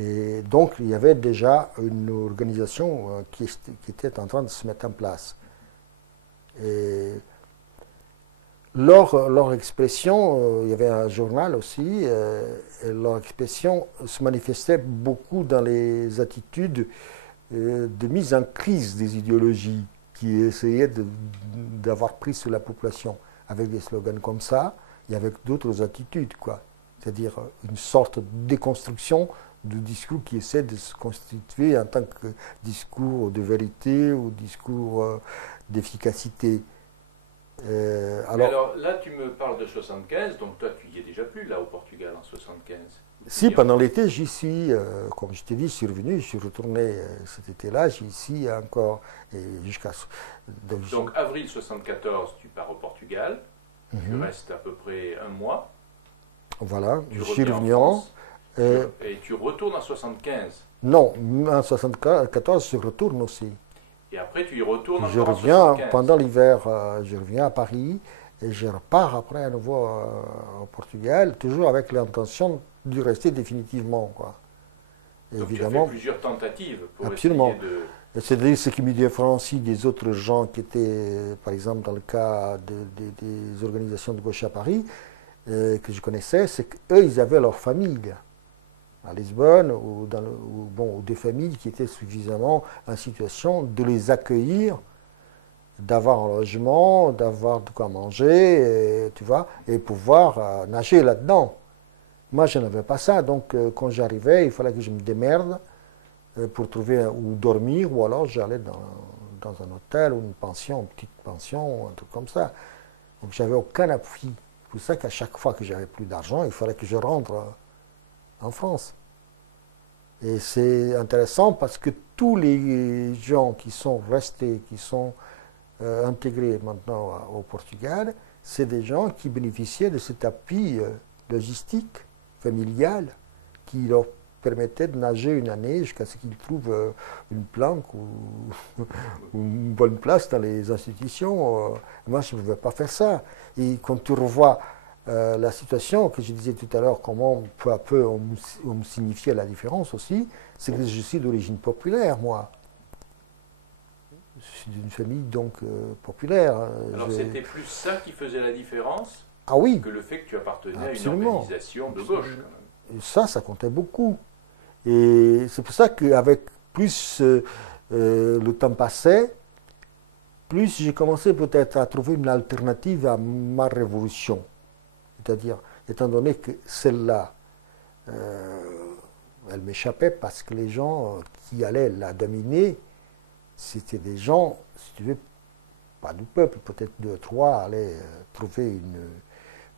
Et donc, il y avait déjà une organisation qui était en train de se mettre en place. Et leur expression, il y avait un journal aussi, et leur expression se manifestait beaucoup dans les attitudes de mise en crise des idéologies qui essayaient d'avoir pris sur la population, avec des slogans comme ça, et avec d'autres attitudes, quoi. C'est-à-dire une sorte de déconstruction du discours qui essaie de se constituer en tant que discours de vérité ou discours d'efficacité. Alors là, tu me parles de 75, donc toi, tu y es déjà plus là au Portugal en 75. Si, pendant l'été, j'y suis, comme je t'ai dit, je suis revenu, je suis retourné cet été-là, j'y suis encore, et jusqu'à... Donc avril 74, tu pars au Portugal, tu restes à peu près un mois. Voilà, tu je suis revenu et tu retournes en 75. Non, en 74, je retourne aussi. Et après, tu y retournes Je encore reviens en 75. pendant l'hiver, je reviens à Paris et je repars après à nouveau au Portugal, toujours avec l'intention d'y rester définitivement, quoi. Donc Évidemment. tu as fait plusieurs tentatives pour Absolument. essayer de... Et c'est ce qui me différencie des autres gens qui étaient, par exemple, dans le cas des organisations de gauche à Paris, que je connaissais, c'est qu'eux, ils avaient leur famille à Lisbonne, ou des familles qui étaient suffisamment en situation de les accueillir, d'avoir un logement, d'avoir de quoi manger, et, tu vois, et pouvoir nager là-dedans. Moi, je n'avais pas ça, donc quand j'arrivais, il fallait que je me démerde pour trouver où dormir, ou alors j'allais dans un hôtel ou une pension, une petite pension, un truc comme ça. Donc j'avais aucun appui. C'est pour ça qu'à chaque fois que j'avais plus d'argent, il fallait que je rentre en France. Et c'est intéressant parce que tous les gens qui sont restés, qui sont intégrés maintenant au Portugal, c'est des gens qui bénéficiaient de cet appui logistique, familial, qui leur permettait de nager une année jusqu'à ce qu'ils trouvent une planque ou une bonne place dans les institutions. Moi, je ne pouvais pas faire ça. Et quand tu revois la situation que je disais tout à l'heure, comment peu à peu on me signifiait la différence aussi, c'est que je suis d'origine populaire, moi. Je suis d'une famille donc populaire. Alors c'était plus ça qui faisait la différence que le fait que tu appartenais à une organisation de gauche. Quand même. Et ça comptait beaucoup. Et c'est pour ça qu'avec plus le temps passait, plus j'ai commencé peut-être à trouver une alternative à ma révolution. C'est-à-dire, étant donné que celle-là, elle m'échappait parce que les gens qui allaient la dominer, c'était des gens, si tu veux, pas du peuple, peut-être 2 3 allaient trouver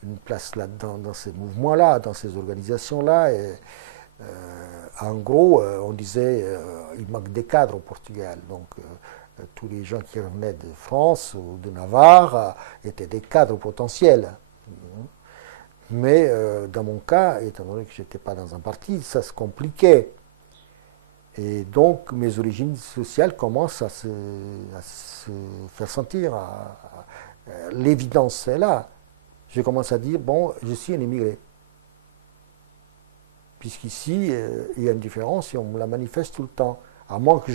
une place là-dedans, dans ces mouvements-là, dans ces organisations-là. Et, en gros, on disait il manque des cadres au Portugal. Donc, tous les gens qui revenaient de France ou de Navarre étaient des cadres potentiels. Mais dans mon cas, étant donné que je n'étais pas dans un parti, ça se compliquait. Et donc, mes origines sociales commencent à se faire sentir. L'évidence est là. Je commence à dire, bon, je suis un immigré. Puisqu'ici, il y a une différence et on me la manifeste tout le temps. À moins que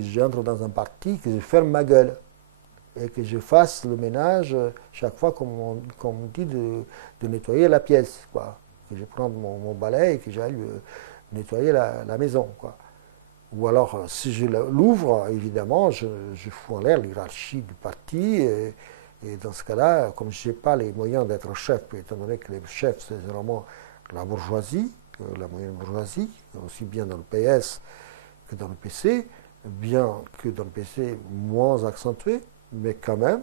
j'entre dans un parti, que je ferme ma gueule et que je fasse le ménage chaque fois qu'on me dit de nettoyer la pièce, quoi. Que je prenne mon balai et que j'aille nettoyer la maison, quoi. Ou alors, si je l'ouvre, évidemment, je fous en l'air l'hiérarchie du parti. Et dans ce cas-là, comme je n'ai pas les moyens d'être chef, étant donné que les chefs, c'est généralement la bourgeoisie, la moyenne bourgeoisie, aussi bien dans le PS que dans le PC, bien que dans le PC moins accentué, mais quand même,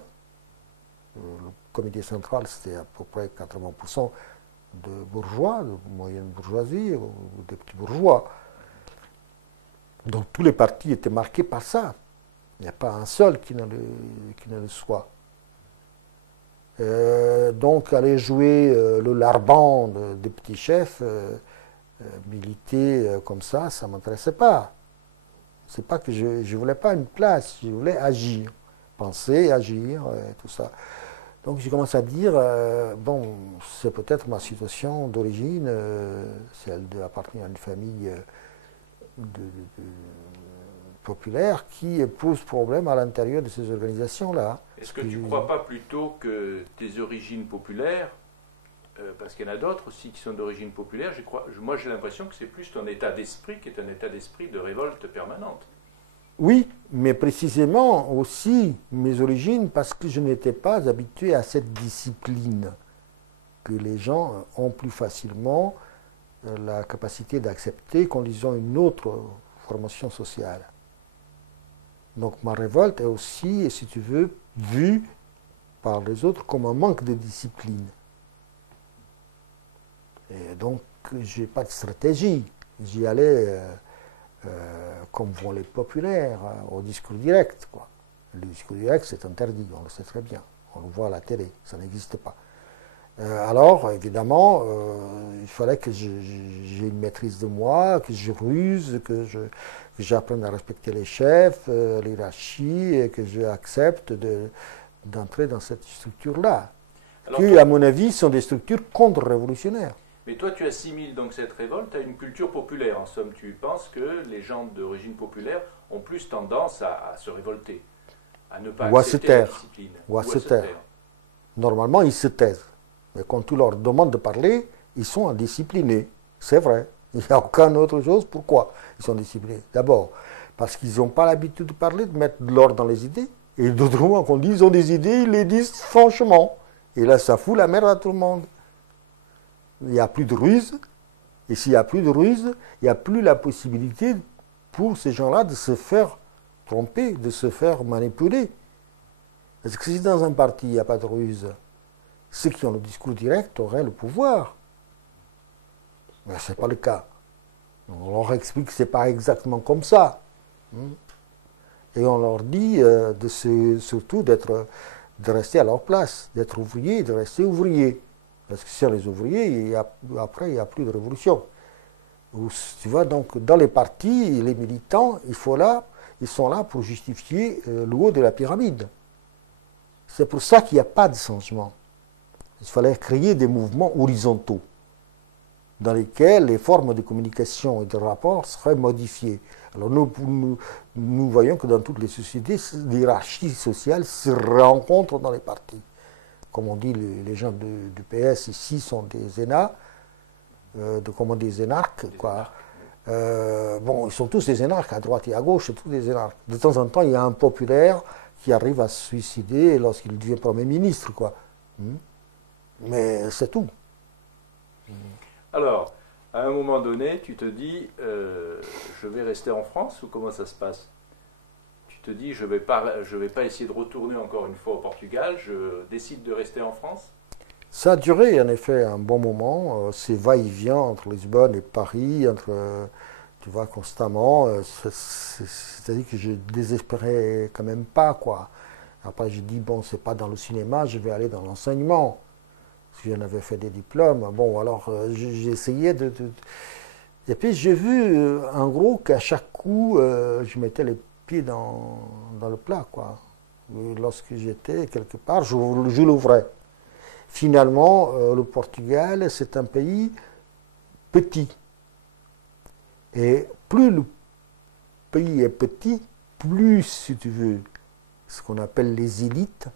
le comité central, c'était à peu près 80% de bourgeois, de moyenne bourgeoisie, ou des petits bourgeois. Donc tous les partis étaient marqués par ça. Il n'y a pas un seul qui ne le soit. Donc aller jouer le larban des petits chefs, militer comme ça ne m'intéressait pas. C'est pas que je ne voulais pas une place, je voulais agir, penser, agir, tout ça. Donc j'ai commencé à dire, bon, c'est peut-être ma situation d'origine, celle d'appartenir à une famille populaire qui pose problème à l'intérieur de ces organisations-là. Est-ce que tu ne crois pas plutôt que tes origines populaires, parce qu'il y en a d'autres aussi qui sont d'origine populaire, moi j'ai l'impression que c'est plus ton état d'esprit qui est un état d'esprit de révolte permanente. Oui, mais précisément aussi mes origines parce que je n'étais pas habitué à cette discipline que les gens ont plus facilement la capacité d'accepter qu'en lisant une autre formation sociale. Donc ma révolte est aussi, si tu veux, vue par les autres comme un manque de discipline. Et donc, je n'ai pas de stratégie. J'y allais comme vont les populaires, au discours direct, quoi. Le discours direct, c'est interdit, on le sait très bien. On le voit à la télé, ça n'existe pas. Alors, évidemment, il fallait que j'ai une maîtrise de moi, que je ruse, que j'apprenne à respecter les chefs, l'hierarchie, et que j'accepte d'entrer dans cette structure-là. Qui, à mon avis, sont des structures contre-révolutionnaires. Mais toi, tu assimiles donc cette révolte à une culture populaire. En somme, tu penses que les gens d'origine populaire ont plus tendance à se révolter, à ne pas accepter la discipline. Ou à se taire. Normalement, ils se taisent. Mais quand tu leur demandes de parler, ils sont indisciplinés. C'est vrai. Il n'y a aucune autre chose. Pourquoi ils sont disciplinés? D'abord, parce qu'ils n'ont pas l'habitude de parler, de mettre de l'ordre dans les idées. Et d'autrement, quand ils ont des idées, ils les disent franchement. Et là, ça fout la merde à tout le monde. Il n'y a plus de ruse. Et s'il n'y a plus de ruse, il n'y a plus la possibilité pour ces gens-là de se faire tromper, de se faire manipuler. Parce que si dans un parti, il n'y a pas de ruse, ceux qui ont le discours direct auraient le pouvoir. Mais ce n'est pas le cas. On leur explique que ce n'est pas exactement comme ça. Et on leur dit surtout de rester à leur place, d'être ouvriers, de rester ouvriers. Parce que sans les ouvriers, après, il n'y a plus de révolution. Tu vois, donc, dans les partis, les militants, ils sont là pour justifier le haut de la pyramide. C'est pour ça qu'il n'y a pas de changement. Il fallait créer des mouvements horizontaux dans lesquels les formes de communication et de rapport seraient modifiées. Alors nous voyons que dans toutes les sociétés, l'hierarchie sociale se rencontre dans les partis. Comme on dit, les gens du PS ici sont des énarques, des énarques, quoi. Bon, ils sont tous des énarques, à droite et à gauche, tous des énarques. De temps en temps, il y a un populaire qui arrive à se suicider lorsqu'il devient Premier ministre, quoi. Mais c'est tout. Alors, à un moment donné, tu te dis, je vais rester en France, ou comment ça se passe? Tu te dis, je vais pas essayer de retourner encore une fois au Portugal, je décide de rester en France? Ça a duré en effet un bon moment, ces va-et-vient entre Lisbonne et Paris, tu vois, constamment, c'est-à-dire que je désespérais quand même pas, quoi. Après j'ai dit, bon, c'est pas dans le cinéma, je vais aller dans l'enseignement. Parce que j'en avais fait des diplômes, bon, alors j'ai essayé Et puis j'ai vu, en gros, qu'à chaque coup, je mettais les pieds dans le plat, quoi. Lorsque j'étais quelque part, je l'ouvrais. Finalement, le Portugal, c'est un pays petit. Et plus le pays est petit, plus, si tu veux, ce qu'on appelle les élites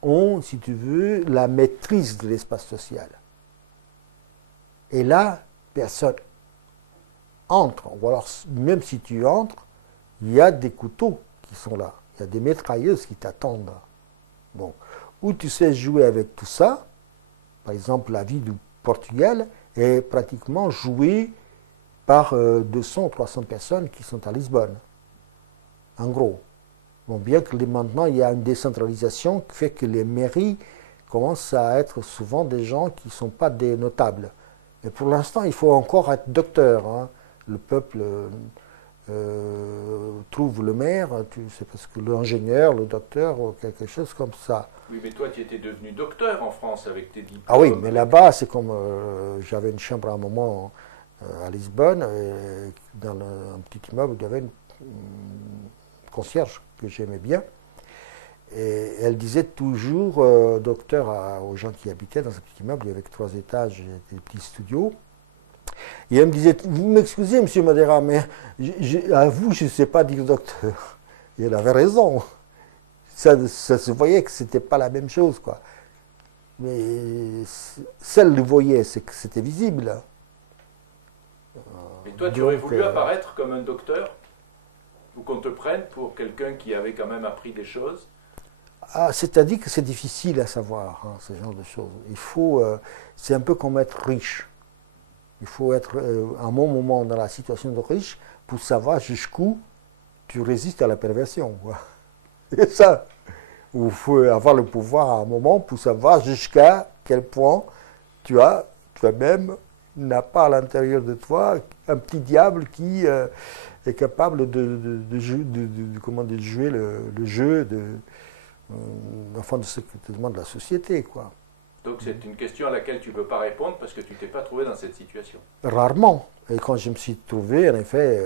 ont, si tu veux, la maîtrise de l'espace social. Et là, personne entre. Ou alors, même si tu entres, il y a des couteaux qui sont là. Il y a des mitrailleuses qui t'attendent. Bon. Où tu sais jouer avec tout ça, par exemple, la vie du Portugal est pratiquement jouée par 200 ou 300 personnes qui sont à Lisbonne. En gros. Bon, bien que maintenant, il y a une décentralisation qui fait que les mairies commencent à être souvent des gens qui ne sont pas des notables. Mais pour l'instant, il faut encore être docteur. Hein. Le peuple trouve le maire, c'est parce que l'ingénieur, le docteur, ou quelque chose comme ça. Oui, mais toi, tu étais devenu docteur en France avec tes diplômes. Ah oui, mais là-bas, c'est comme j'avais une chambre à un moment à Lisbonne, dans un petit immeuble, il y avait une concierge que j'aimais bien. Et elle disait toujours, docteur, aux gens qui habitaient dans ce petit immeuble, avec 3 étages et des petits studios. Et elle me disait, vous m'excusez, monsieur Madera, mais à vous, je ne sais pas dire docteur. Et elle avait raison. Ça se voyait que ce n'était pas la même chose, quoi. Mais celle le voyait, c'est que c'était visible. Et toi, tu aurais voulu apparaître comme un docteur? Ou qu'on te prenne pour quelqu'un qui avait quand même appris des choses? C'est-à-dire que c'est difficile à savoir, hein, ce genre de choses. C'est un peu comme être riche. Il faut être à un bon moment dans la situation de riche pour savoir jusqu'où tu résistes à la perversion. C'est ça. Il faut avoir le pouvoir à un moment pour savoir jusqu'à quel point toi-même n'as pas à l'intérieur de toi un petit diable qui est capable de jouer le jeu de ce que te demande la société, quoi. Donc c'est une question à laquelle tu ne peux pas répondre parce que tu ne t'es pas trouvé dans cette situation. Rarement. Et quand je me suis trouvé, en effet,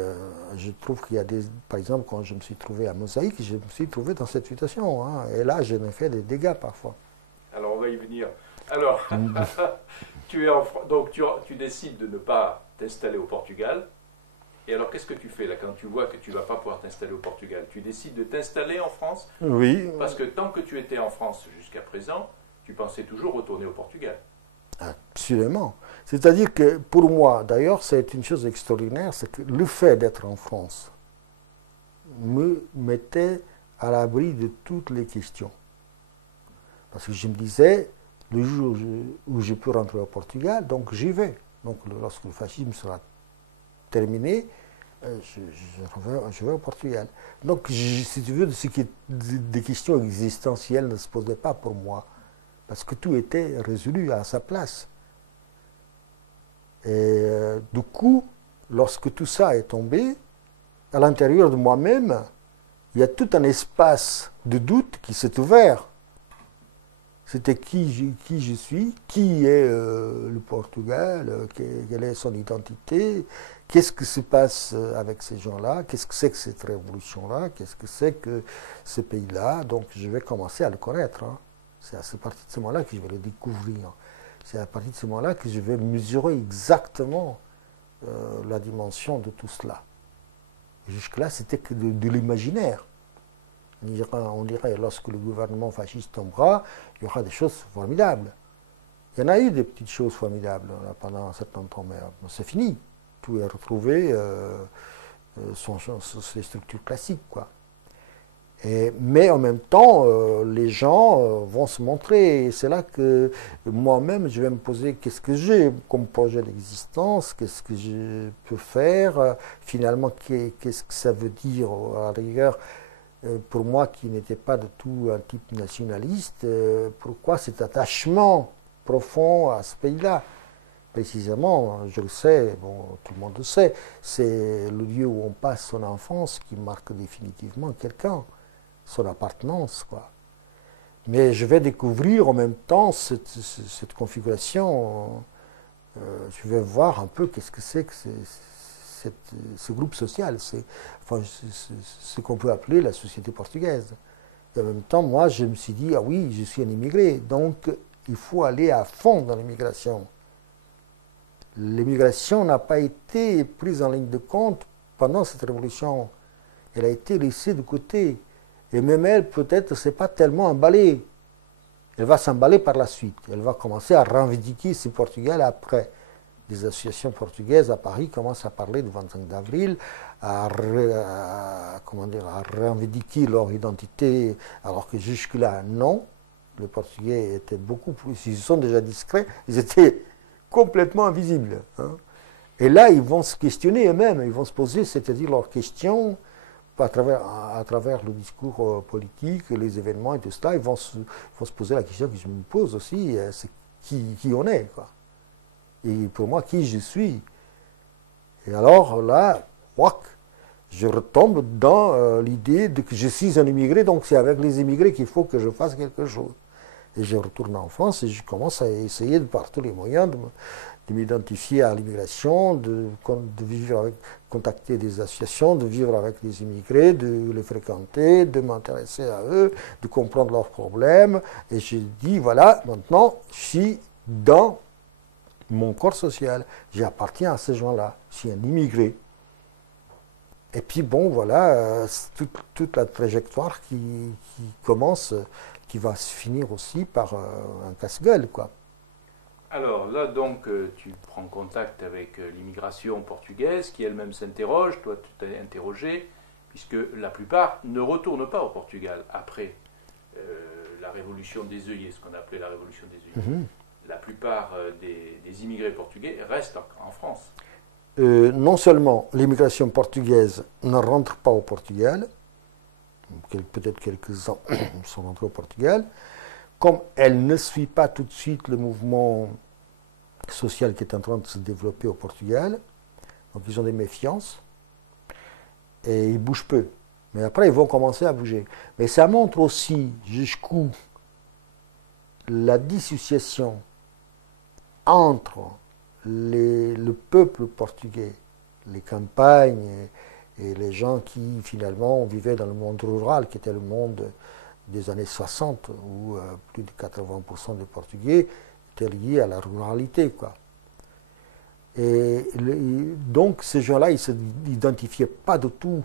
je trouve qu'il y a par exemple, quand je me suis trouvé à Mosaïque, je me suis trouvé dans cette situation, hein. Et là, j'ai fait des dégâts parfois. Alors on va y venir. Alors, donc tu décides de ne pas t'installer au Portugal. Et alors qu'est-ce que tu fais là quand tu vois que tu ne vas pas pouvoir t'installer au Portugal? Tu décides de t'installer en France? Oui. Parce que tant que tu étais en France jusqu'à présent, tu pensais toujours retourner au Portugal. Absolument. C'est-à-dire que pour moi, d'ailleurs, c'est une chose extraordinaire, c'est que le fait d'être en France me mettait à l'abri de toutes les questions. Parce que je me disais, le jour où je peux rentrer au Portugal, donc j'y vais. Donc lorsque le fascisme sera terminé, je vais au Portugal. Donc, si tu veux, des questions existentielles ne se posaient pas pour moi. Parce que tout était résolu à sa place. Et du coup, lorsque tout ça est tombé, à l'intérieur de moi-même, il y a tout un espace de doute qui s'est ouvert. C'était qui je suis, qui est le Portugal, quelle est son identité, qu'est-ce qui se passe avec ces gens-là, qu'est-ce que c'est que cette révolution-là, qu'est-ce que c'est que ce pays-là. Donc je vais commencer à le connaître, hein. C'est à partir de ce moment-là que je vais le découvrir. C'est à partir de ce moment-là que je vais mesurer exactement la dimension de tout cela. Jusque-là, c'était que de l'imaginaire. On dirait, lorsque le gouvernement fasciste tombera, il y aura des choses formidables. Il y en a eu des petites choses formidables là, pendant un certain temps, mais c'est fini. Tout est retrouvé ses structures classiques, quoi. Mais en même temps, les gens vont se montrer. Et c'est là que moi-même, je vais me poser qu'est-ce que j'ai comme projet d'existence, qu'est-ce que je peux faire, finalement, qu'est-ce que ça veut dire, à la rigueur, pour moi qui n'étais pas du tout un type nationaliste, pourquoi cet attachement profond à ce pays-là? Précisément, je le sais, bon, tout le monde le sait, c'est le lieu où on passe son enfance qui marque définitivement quelqu'un. Son appartenance, quoi. Mais je vais découvrir en même temps cette configuration. Je vais voir un peu qu'est-ce que c'est que ce groupe social, ce qu'on peut appeler la société portugaise. Et en même temps, moi, je me suis dit, ah oui, je suis un immigré, donc il faut aller à fond dans l'immigration. L'immigration n'a pas été prise en ligne de compte pendant cette révolution. Elle a été laissée de côté. Et même elle, peut-être, c'est pas tellement emballée. Elle va s'emballer par la suite. Elle va commencer à revendiquer ce Portugal après. Les associations portugaises à Paris commencent à parler du 25 d'avril, à revendiquer leur identité, alors que jusque-là, non. Les Portugais étaient beaucoup plus... Ils sont déjà discrets, ils étaient complètement invisibles, hein. Et là, ils vont se questionner eux-mêmes, ils vont se poser, c'est-à-dire leurs questions... À travers le discours politique, les événements et tout cela, ils vont se poser la question que je me pose aussi, c'est qui on est, quoi. Et pour moi, qui je suis. Et alors là, je retombe dans l'idée de que je suis un immigré, donc c'est avec les immigrés qu'il faut que je fasse quelque chose. Et je retourne en France et je commence à essayer par tous les moyens de m'identifier à l'immigration, de vivre avec, contacter des associations, de vivre avec les immigrés, de les fréquenter, de m'intéresser à eux, de comprendre leurs problèmes. Et je dis, voilà, maintenant, je suis dans mon corps social. J'appartiens à ces gens-là. Je suis un immigré. Et puis bon, voilà, toute la trajectoire qui commence, qui va se finir aussi par un casse-gueule, quoi. Alors là, donc, tu prends contact avec l'immigration portugaise qui elle-même s'interroge. Toi, tu t'es interrogé, puisque la plupart ne retournent pas au Portugal après la révolution des œillets, ce qu'on appelait la révolution des œillets. La plupart des immigrés portugais restent en France. Non seulement l'immigration portugaise ne rentre pas au Portugal, peut-être quelques-uns sont rentrés au Portugal, comme elle ne suit pas tout de suite le mouvement social qui est en train de se développer au Portugal, donc ils ont des méfiances, et ils bougent peu. Mais après, ils vont commencer à bouger. Mais ça montre aussi jusqu'où la dissociation entre le peuple portugais, les campagnes et les gens qui finalement vivaient dans le monde rural, qui était le monde des années 60, où plus de 80% des Portugais étaient liés à la ruralité, quoi. Et donc ces gens-là, ils ne s'identifiaient pas du tout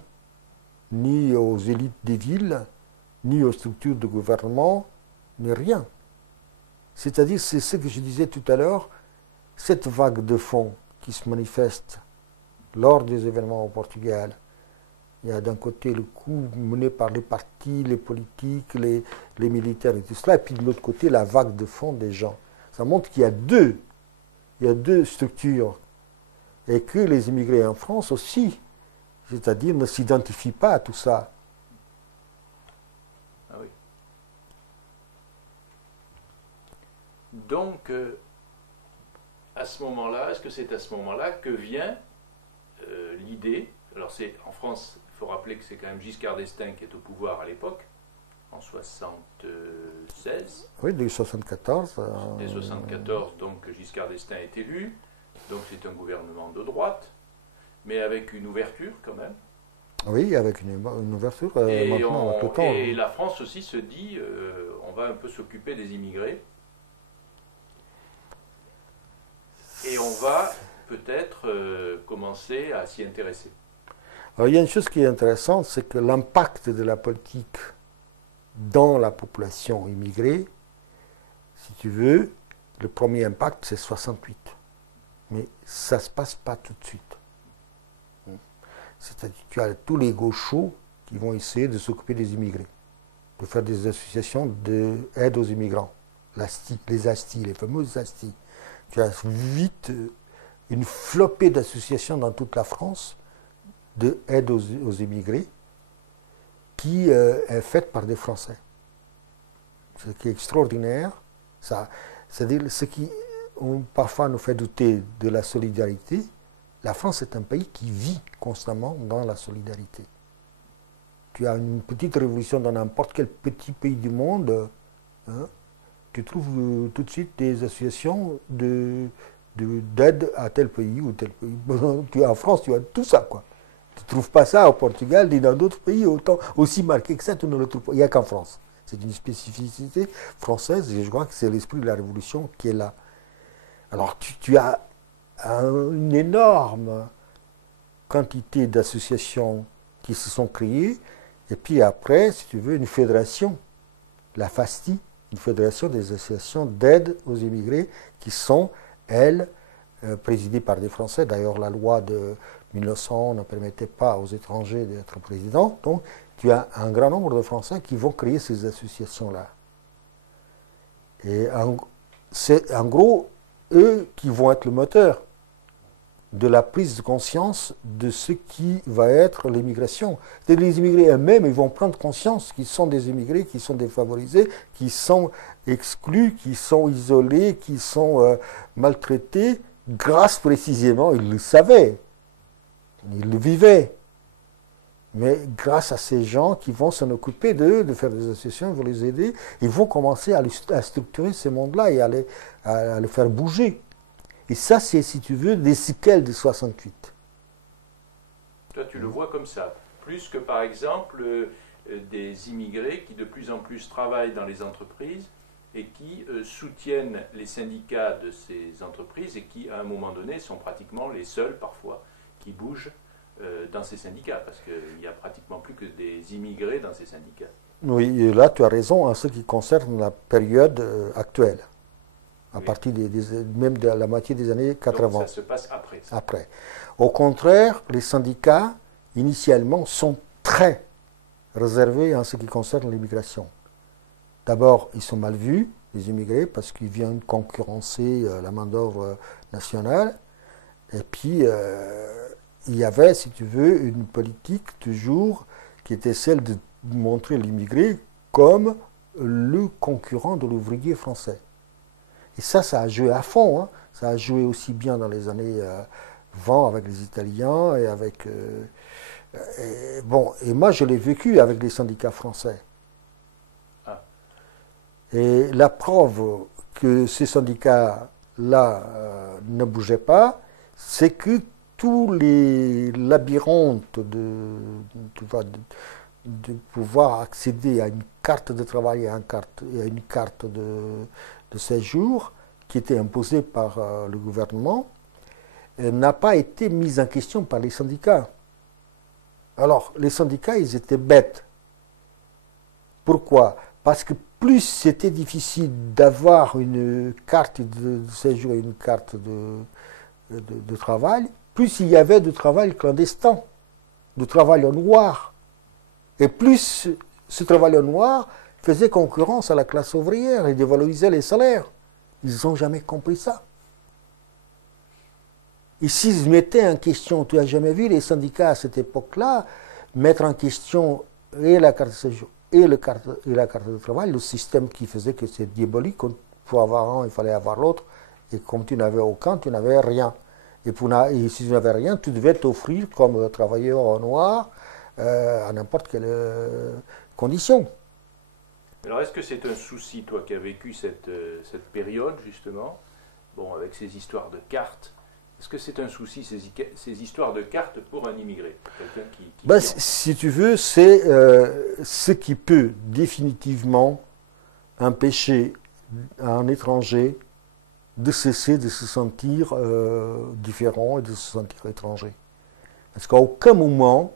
ni aux élites des villes, ni aux structures de gouvernement, ni rien. C'est-à-dire, c'est ce que je disais tout à l'heure, cette vague de fond qui se manifeste lors des événements au Portugal. Il y a d'un côté le coup mené par les partis, les politiques, les militaires et tout cela, et puis de l'autre côté la vague de fond des gens. Ça montre qu'il y a deux structures, et que les immigrés en France aussi, c'est-à-dire ne s'identifient pas à tout ça. Ah oui. Donc, à ce moment-là, est-ce que c'est à ce moment-là que vient l'idée, alors c'est en France, il faut rappeler que c'est quand même Giscard d'Estaing qui est au pouvoir à l'époque, en 76. Oui, dès 74. Dès 74, donc Giscard d'Estaing est élu, donc c'est un gouvernement de droite, mais avec une ouverture quand même. Oui, avec une ouverture et maintenant, tout le temps. Et la France aussi se dit, on va un peu s'occuper des immigrés, et on va peut-être commencer à s'y intéresser. Alors, il y a une chose qui est intéressante, c'est que l'impact de la politique dans la population immigrée, si tu veux, le premier impact, c'est 68. Mais ça ne se passe pas tout de suite. C'est-à-dire que tu as tous les gauchos qui vont essayer de s'occuper des immigrés, de faire des associations d'aide aux immigrants, les ASTI, les fameuses ASTI. Tu as vite une flopée d'associations dans toute la France d'aide aux immigrés qui est faite par des Français. Ce qui est extraordinaire, c'est-à-dire ce qui parfois nous fait douter de la solidarité. La France est un pays qui vit constamment dans la solidarité. Tu as une petite révolution dans n'importe quel petit pays du monde, hein, tu trouves tout de suite des associations d'aide à tel pays ou tel pays. En France, tu as tout ça, quoi. Tu ne trouves pas ça au Portugal ni dans d'autres pays aussi marqué que ça, tu ne le trouves pas. Il n'y a qu'en France. C'est une spécificité française et je crois que c'est l'esprit de la Révolution qui est là. Alors tu as une énorme quantité d'associations qui se sont créées et puis après, si tu veux, une fédération, la FASTI, une fédération des associations d'aide aux immigrés qui sont, elles, présidées par des Français. D'ailleurs, la loi de 1900 ne permettait pas aux étrangers d'être présidents. Donc, tu as un grand nombre de Français qui vont créer ces associations-là. Et c'est en gros eux qui vont être le moteur de la prise de conscience de ce qui va être l'immigration. Les immigrés eux-mêmes, ils vont prendre conscience qu'ils sont des immigrés, qu'ils sont défavorisés, qu'ils sont exclus, qu'ils sont isolés, qu'ils sont maltraités, grâce précisément, ils le savaient, ils le vivaient. Mais grâce à ces gens qui vont s'en occuper d'eux, de faire des associations, ils vont les aider, ils vont commencer à structurer ces mondes-là et à les faire bouger. Et ça, c'est, si tu veux, des séquelles de 68. Toi, tu le vois comme ça. Plus que, par exemple, des immigrés qui de plus en plus travaillent dans les entreprises et qui soutiennent les syndicats de ces entreprises et qui, à un moment donné, sont pratiquement les seuls, parfois, qui bougent dans ces syndicats, parce qu'il n'y a pratiquement plus que des immigrés dans ces syndicats. Oui, et là, tu as raison en ce qui concerne la période actuelle, à partir même de la moitié des années 80. Donc ça se passe après. Ça. Après. Au contraire, les syndicats, initialement, sont très réservés en ce qui concerne l'immigration. D'abord, ils sont mal vus, les immigrés, parce qu'ils viennent concurrencer la main-d'œuvre nationale. Et puis, il y avait, si tu veux, une politique toujours qui était celle de montrer l'immigré comme le concurrent de l'ouvrier français. Et ça a joué à fond. Hein. Ça a joué aussi bien dans les années 20 avec les Italiens et avec... et moi, je l'ai vécu avec les syndicats français. Et la preuve que ces syndicats-là ne bougeaient pas, c'est que tous les labyrinthes de pouvoir accéder à une carte de travail et à une carte de séjour qui était imposée par le gouvernement n'a pas été mise en question par les syndicats. Alors, les syndicats, ils étaient bêtes. Pourquoi ? Parce que plus c'était difficile d'avoir une carte de séjour et une carte de travail, plus il y avait de travail clandestin, de travail en noir. Et plus ce travail en noir faisait concurrence à la classe ouvrière et dévalorisait les salaires. Ils n'ont jamais compris ça. Et s'ils mettaient en question, tu n'as jamais vu les syndicats à cette époque-là mettre en question et la carte de séjour et la carte de travail, le système qui faisait que c'est diabolique, pour avoir un, il fallait avoir l'autre, et comme tu n'avais aucun, tu n'avais rien. Et si tu n'avais rien, tu devais t'offrir comme travailleur en noir à n'importe quelle condition. Alors est-ce que c'est un souci, toi qui as vécu cette période justement, bon, avec ces histoires de cartes, est-ce que c'est un souci, ces histoires de cartes pour un immigré, quelqu'un qui si tu veux, c'est ce qui peut définitivement empêcher un étranger de cesser de se sentir différent et de se sentir étranger. Parce qu'à aucun moment,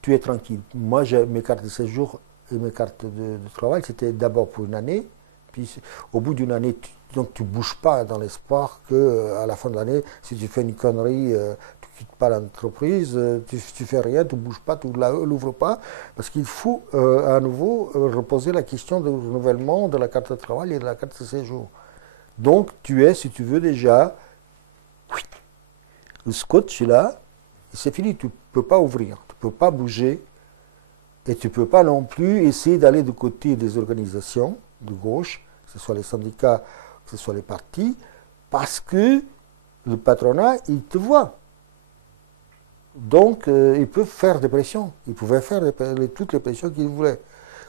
tu es tranquille. Moi, j'ai mes cartes de séjour et mes cartes de travail, c'était d'abord pour une année, puis au bout d'une année, donc tu ne bouges pas dans l'espoir qu'à la fin de l'année, si tu fais une connerie, tu ne quittes pas l'entreprise, tu ne fais rien, tu ne bouges pas, tu ne l'ouvres pas, parce qu'il faut à nouveau reposer la question du renouvellement de la carte de travail et de la carte de séjour. Donc tu es, si tu veux déjà, le scotch est là, et c'est fini, tu ne peux pas ouvrir, tu ne peux pas bouger, et tu ne peux pas non plus essayer d'aller du côté des organisations de gauche, que ce soit les syndicats, que ce soit les partis, parce que le patronat, il te voit. Donc, ils peuvent faire des pressions. Ils pouvaient faire toutes les pressions qu'ils voulaient.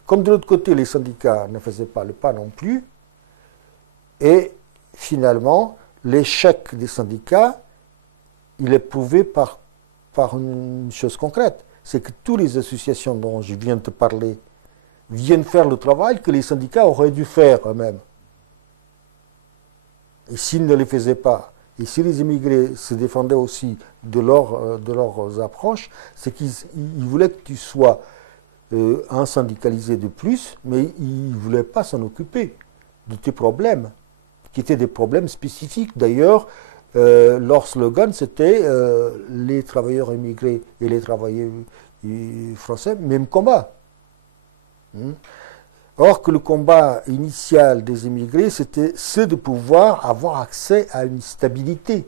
Comme de l'autre côté, les syndicats ne faisaient pas le pas non plus. Et finalement, l'échec des syndicats, il est prouvé par une chose concrète. C'est que toutes les associations dont je viens de te parler viennent faire le travail que les syndicats auraient dû faire eux-mêmes. Et s'ils ne le faisaient pas, et si les immigrés se défendaient aussi de leurs approches, c'est qu'ils voulaient que tu sois un syndicalisé de plus, mais ils ne voulaient pas s'en occuper de tes problèmes, qui étaient des problèmes spécifiques. D'ailleurs, leur slogan, c'était les travailleurs immigrés et les travailleurs français, même combat. Or que le combat initial des immigrés, c'était ce de pouvoir avoir accès à une stabilité.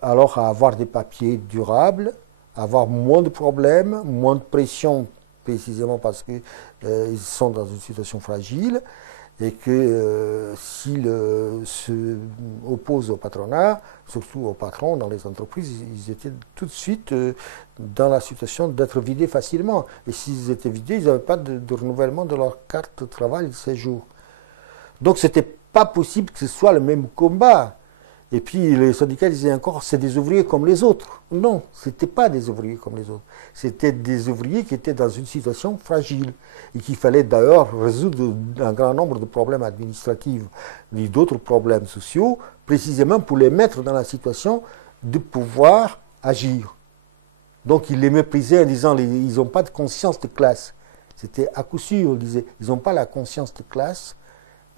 Alors à avoir des papiers durables, avoir moins de problèmes, moins de pression, précisément parce qu'ils sont dans une situation fragile, et que s'ils se opposent au patronat, surtout aux patrons dans les entreprises, ils étaient tout de suite dans la situation d'être vidés facilement. Et s'ils étaient vidés, ils n'avaient pas de renouvellement de leur carte de travail de séjour. Donc c'était pas possible que ce soit le même combat. Et puis les syndicats disaient encore, c'est des ouvriers comme les autres. Non, ce n'était pas des ouvriers comme les autres. C'était des ouvriers qui étaient dans une situation fragile et qu'il fallait d'ailleurs résoudre un grand nombre de problèmes administratifs et d'autres problèmes sociaux, précisément pour les mettre dans la situation de pouvoir agir. Donc ils les méprisaient en disant, ils n'ont pas de conscience de classe. C'était à coup sûr, on disait, ils n'ont pas la conscience de classe.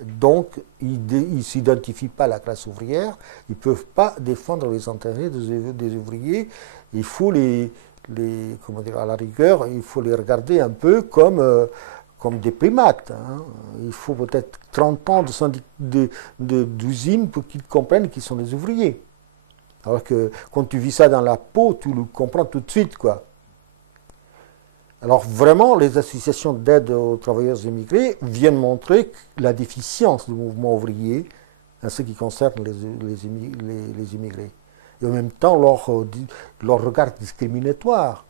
Donc, ils ne s'identifient pas à la classe ouvrière, ils ne peuvent pas défendre les intérêts des ouvriers. Il faut comment dire, à la rigueur, il faut les regarder un peu comme des primates. Hein. Il faut peut-être 30 ans d'usine pour qu'ils comprennent qu'ils sont des ouvriers. Alors que quand tu vis ça dans la peau, tu le comprends tout de suite, quoi. Alors vraiment, les associations d'aide aux travailleurs immigrés viennent montrer la déficience du mouvement ouvrier en ce qui concerne les immigrés. Et en même temps, leur regard discriminatoire.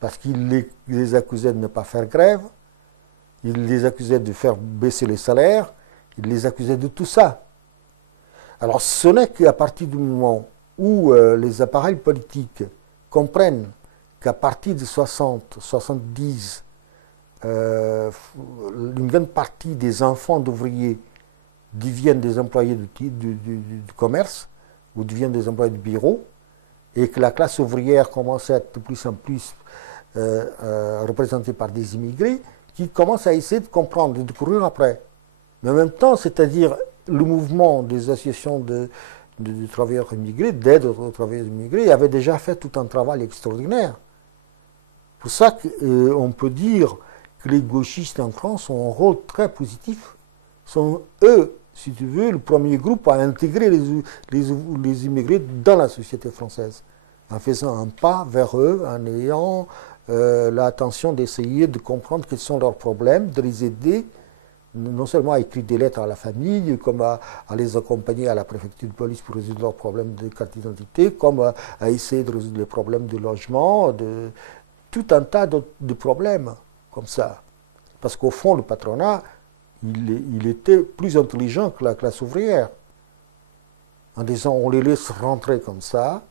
Parce qu'ils les accusaient de ne pas faire grève, ils les accusaient de faire baisser les salaires, ils les accusaient de tout ça. Alors ce n'est qu'à partir du moment où les appareils politiques comprennent qu'à partir de 60, 70, une grande partie des enfants d'ouvriers deviennent des employés du commerce ou deviennent des employés du bureau, et que la classe ouvrière commence à être de plus en plus représentée par des immigrés, qui commencent à essayer de comprendre, de courir après. Mais en même temps, c'est-à-dire le mouvement des associations de travailleurs immigrés, d'aide aux travailleurs immigrés, avait déjà fait tout un travail extraordinaire. C'est pour ça qu'on peut dire que les gauchistes en France ont un rôle très positif. Sont eux, si tu veux, le premier groupe à intégrer les immigrés dans la société française, en faisant un pas vers eux, en ayant l'attention d'essayer de comprendre quels sont leurs problèmes, de les aider, non seulement à écrire des lettres à la famille, comme à les accompagner à la préfecture de police pour résoudre leurs problèmes de carte d'identité, comme à essayer de résoudre les problèmes de logement, tout un tas de problèmes comme ça. Parce qu'au fond, le patronat, il était plus intelligent que la classe ouvrière. En disant, on les laisse rentrer comme ça,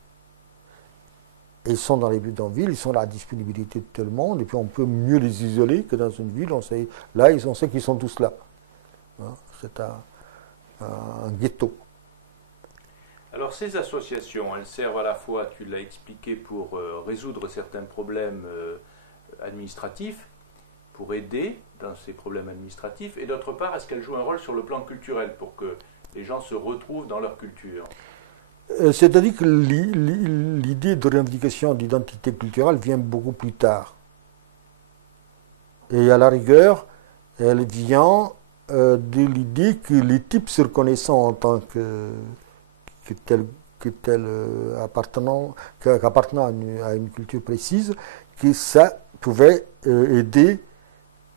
et ils sont dans les bidonvilles, ils sont à la disponibilité de tout le monde, et puis on peut mieux les isoler que dans une ville, on sait qu'ils sont tous là. Hein, c'est un ghetto. Alors ces associations, elles servent à la fois, tu l'as expliqué, pour résoudre certains problèmes administratifs, pour aider dans ces problèmes administratifs, et d'autre part, est-ce qu'elles jouent un rôle sur le plan culturel, pour que les gens se retrouvent dans leur culture? C'est-à-dire que l'idée de revendication d'identité culturelle vient beaucoup plus tard. Et à la rigueur, elle vient de l'idée que les types se reconnaissant en tant qu'appartenant à une culture précise, que ça pouvait aider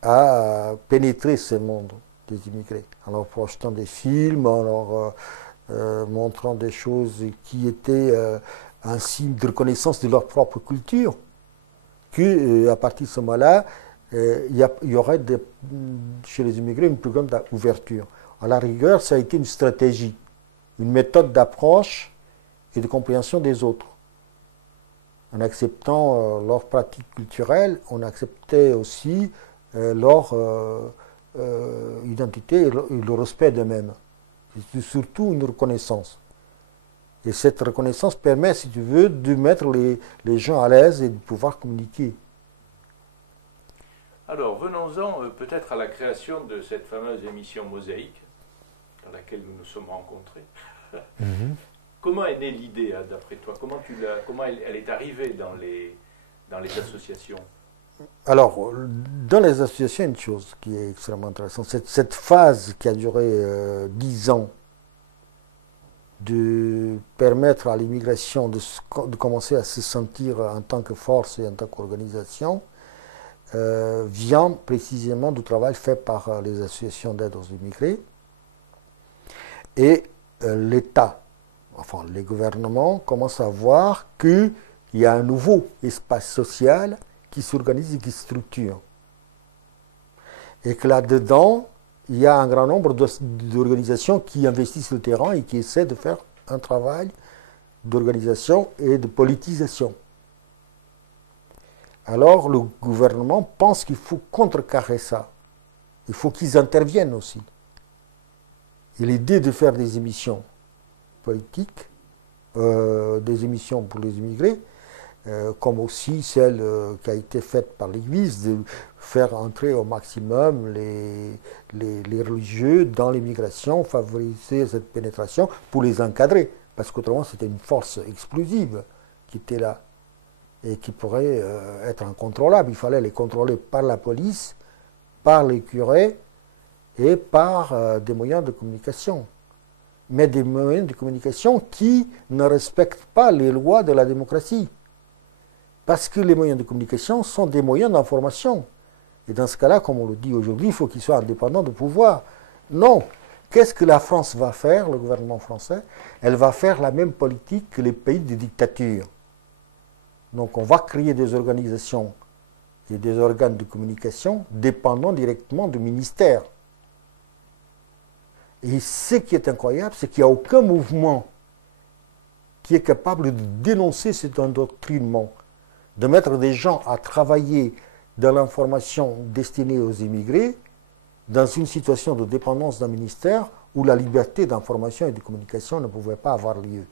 à pénétrer ce monde des immigrés, en leur projetant des films, en leur montrant des choses qui étaient un signe de reconnaissance de leur propre culture, qu'à partir de ce moment-là, il y aurait chez les immigrés une plus grande ouverture. À la rigueur, ça a été une stratégie, une méthode d'approche et de compréhension des autres. En acceptant leurs pratiques culturelles, on acceptait aussi leur identité et le respect d'eux-mêmes. C'est surtout une reconnaissance. Et cette reconnaissance permet, si tu veux, de mettre les gens à l'aise et de pouvoir communiquer. Alors, venons-en peut-être à la création de cette fameuse émission Mosaïque, dans laquelle nous nous sommes rencontrés. Comment est née l'idée, d'après toi? Comment elle est arrivée dans les associations? Alors, dans les associations, une chose qui est extrêmement intéressante, cette phase qui a duré 10 ans, de permettre à l'immigration de commencer à se sentir en tant que force et en tant qu'organisation, vient précisément du travail fait par les associations d'aide aux immigrés. Et l'État, enfin les gouvernements, commencent à voir qu'il y a un nouveau espace social qui s'organise et qui se structure. Et que là-dedans, il y a un grand nombre d'organisations qui investissent le terrain et qui essaient de faire un travail d'organisation et de politisation. Alors le gouvernement pense qu'il faut contrecarrer ça. Il faut qu'ils interviennent aussi. Et l'idée de faire des émissions politiques, des émissions pour les immigrés, comme aussi celle qui a été faite par l'Église, de faire entrer au maximum les religieux dans l'immigration, favoriser cette pénétration pour les encadrer, parce qu'autrement c'était une force explosive qui était là et qui pourrait être incontrôlable. Il fallait les contrôler par la police, par les curés et par des moyens de communication. Mais des moyens de communication qui ne respectent pas les lois de la démocratie. Parce que les moyens de communication sont des moyens d'information. Et dans ce cas-là, comme on le dit aujourd'hui, il faut qu'ils soient indépendants du pouvoir. Non. Qu'est-ce que la France va faire, le gouvernement français? Elle va faire la même politique que les pays de dictature. Donc on va créer des organisations et des organes de communication dépendant directement du ministère. Et ce qui est incroyable, c'est qu'il n'y a aucun mouvement qui est capable de dénoncer cet endoctrinement, de mettre des gens à travailler dans l'information destinée aux immigrés dans une situation de dépendance d'un ministère où la liberté d'information et de communication ne pouvait pas avoir lieu.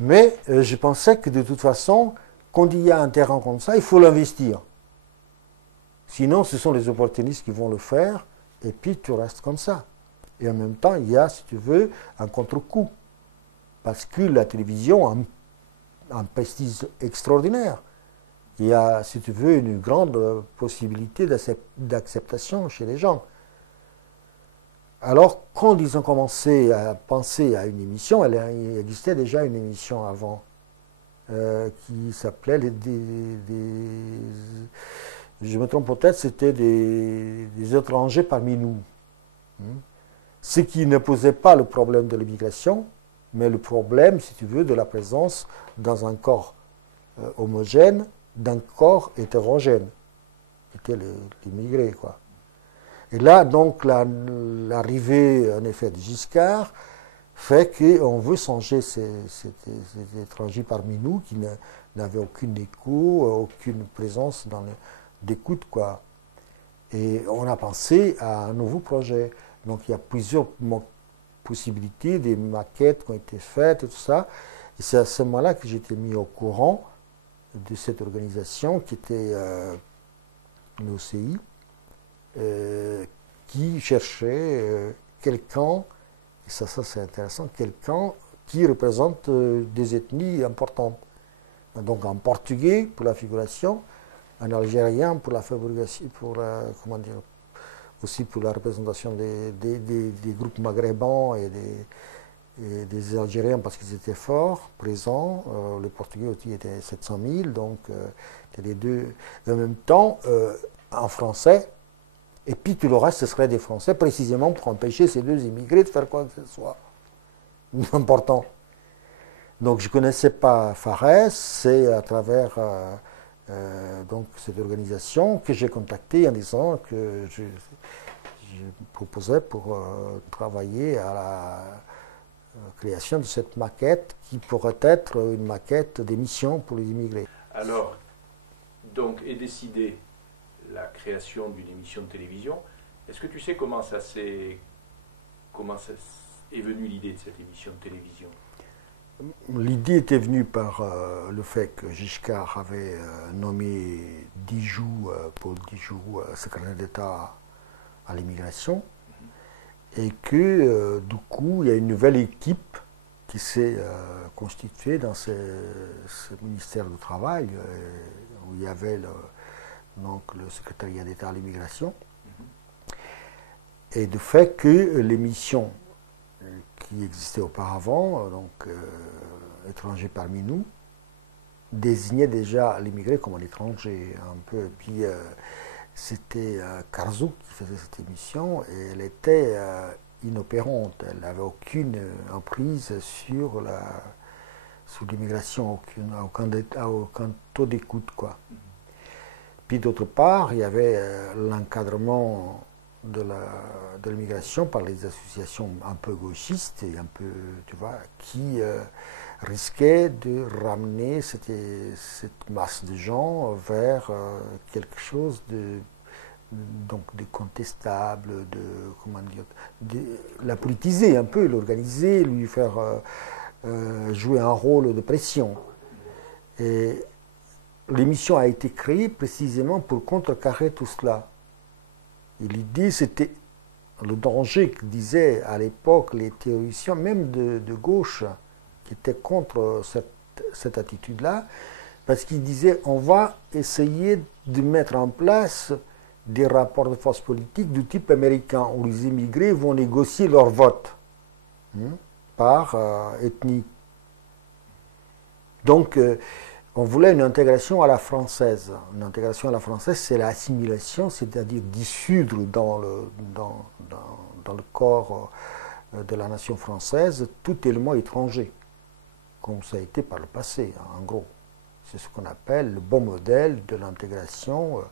Mais je pensais que de toute façon, quand il y a un terrain comme ça, il faut l'investir. Sinon, ce sont les opportunistes qui vont le faire, et puis tu restes comme ça. Et en même temps, il y a, si tu veux, un contre-coup. Parce que la télévision a un prestige extraordinaire. Il y a, si tu veux, une grande possibilité d'acceptation chez les gens. Alors, quand ils ont commencé à penser à une émission, il existait déjà une émission avant, qui s'appelait je me trompe peut-être, c'était des étrangers parmi nous. Ce qui ne posait pas le problème de l'immigration, mais le problème, si tu veux, de la présence dans un corps homogène, d'un corps hétérogène, qui était l'immigré, quoi. Et là, donc, l'arrivée, en effet, de Giscard fait qu'on veut changer ces étrangers parmi nous qui n'avaient aucun écho, aucune présence d'écoute, quoi. Et on a pensé à un nouveau projet. Donc, il y a plusieurs possibilités, des maquettes qui ont été faites, et tout ça. Et c'est à ce moment-là que j'ai été mis au courant de cette organisation qui était l'OCI, qui cherchait quelqu'un, et ça c'est intéressant, quelqu'un qui représente des ethnies importantes. Donc un Portugais pour la figuration, un Algérien pour la fabrication, comment dire, aussi pour la représentation des groupes maghrébins et des Algériens parce qu'ils étaient forts, présents. Les Portugais aussi étaient 700 000, donc les deux. Et en même temps, en français, et puis tout le reste, ce serait des Français, précisément pour empêcher ces deux immigrés de faire quoi que ce soit. Important. Donc je ne connaissais pas Fares, c'est à travers donc cette organisation que j'ai contacté en disant que je proposais pour travailler à la création de cette maquette qui pourrait être une maquette d'émission pour les immigrés. Alors, donc, est décidée la création d'une émission de télévision. Est-ce que tu sais comment est venue l'idée de cette émission de télévision? L'idée était venue par le fait que Giscard avait nommé Paul Dijoux, secrétaire d'État à l'immigration, et que du coup, il y a une nouvelle équipe qui s'est constituée dans ce ministère du Travail, où il y avait donc le secrétariat d'État à l'immigration, et du fait que l'émission qui existait auparavant, donc étranger parmi nous, désignait déjà l'immigré comme un étranger un peu. Et puis c'était Karzou qui faisait cette émission et elle était inopérante, elle n'avait aucune emprise sur l'immigration, aucun taux d'écoute, quoi. Puis d'autre part, il y avait l'encadrement de l'immigration par les associations un peu gauchistes et un peu, tu vois, qui risquaient de ramener cette masse de gens vers quelque chose de contestable, comment dire, de la politiser un peu, l'organiser, lui faire jouer un rôle de pression. Et l'émission a été créée précisément pour contrecarrer tout cela. Et l'idée, c'était le danger que disaient à l'époque les théoriciens, même de gauche, qui étaient contre cette attitude-là, parce qu'ils disaient on va essayer de mettre en place des rapports de force politique du type américain, où les immigrés vont négocier leur vote par ethnie. Donc, on voulait une intégration à la française. Une intégration à la française, c'est l'assimilation, c'est-à-dire dissoudre dans le corps de la nation française tout élément étranger, comme ça a été par le passé, en gros. C'est ce qu'on appelle le bon modèle de l'intégration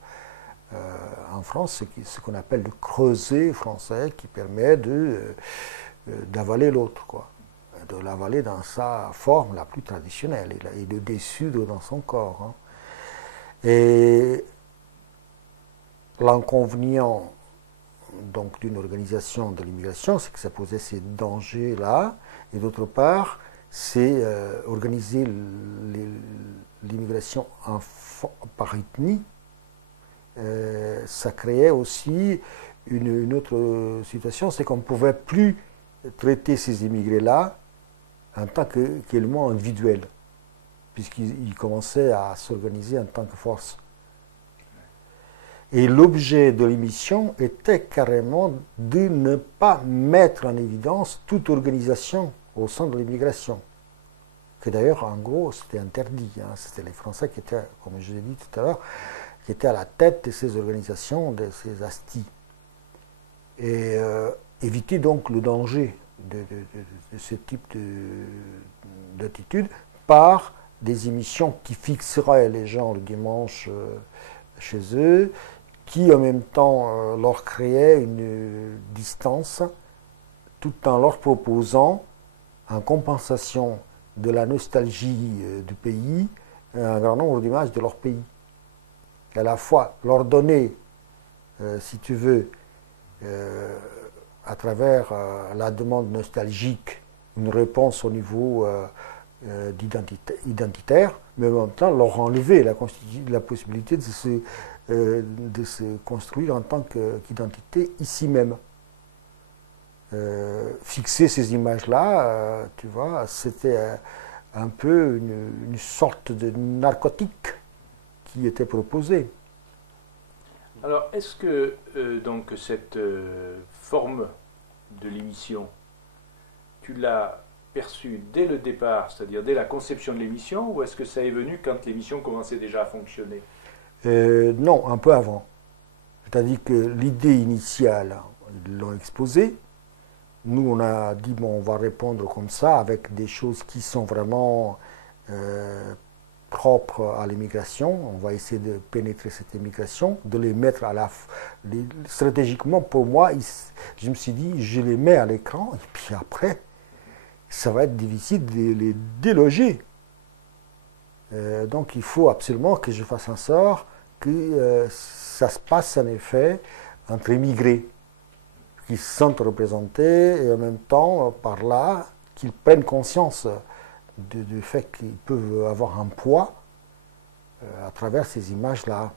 en France, ce qu'on appelle le creuset français, qui permet d'avaler l'autre, quoi. De l'avaler dans sa forme la plus traditionnelle et de dessoudre dans son corps. Hein. Et l'inconvénient donc d'une organisation de l'immigration, c'est que ça posait ces dangers-là, et d'autre part, c'est organiser l'immigration par ethnie. Ça créait aussi une autre situation, c'est qu'on ne pouvait plus traiter ces immigrés-là en tant qu'éléments individuels, puisqu'ils commençaient à s'organiser en tant que force. Et l'objet de l'émission était carrément de ne pas mettre en évidence toute organisation au sein de l'immigration. Que d'ailleurs, en gros, c'était interdit. Hein. C'était les Français qui étaient, comme je l'ai dit tout à l'heure, qui étaient à la tête de ces organisations, de ces astis. Et éviter donc le danger de ce type d'attitude par des émissions qui fixeraient les gens le dimanche chez eux, qui en même temps leur créaient une distance, tout en leur proposant, en compensation de la nostalgie du pays, un grand nombre d'images de leur pays. À la fois leur donner, si tu veux, à travers la demande nostalgique, une réponse au niveau identitaire, mais en même temps leur enlever la possibilité de se construire en tant qu'identité ici même. Fixer ces images-là, tu vois, c'était un peu une sorte de narcotique qui était proposé. Alors, est-ce que donc cette forme de l'émission, tu l'as perçue dès le départ, c'est-à-dire dès la conception de l'émission, ou est-ce que ça est venu quand l'émission commençait déjà à fonctionner? Non, un peu avant. C'est-à-dire que l'idée initiale, ils l'ont exposée. Nous, on a dit, bon, on va répondre comme ça, avec des choses qui sont vraiment propres à l'immigration. On va essayer de pénétrer cette immigration, de les mettre stratégiquement, pour moi, je me suis dit, je les mets à l'écran, et puis après, ça va être difficile de les déloger. Donc il faut absolument que je fasse en sorte que ça se passe en effet entre immigrés qui se sentent représentés et en même temps par là qu'ils prennent conscience du fait qu'ils peuvent avoir un poids à travers ces images-là.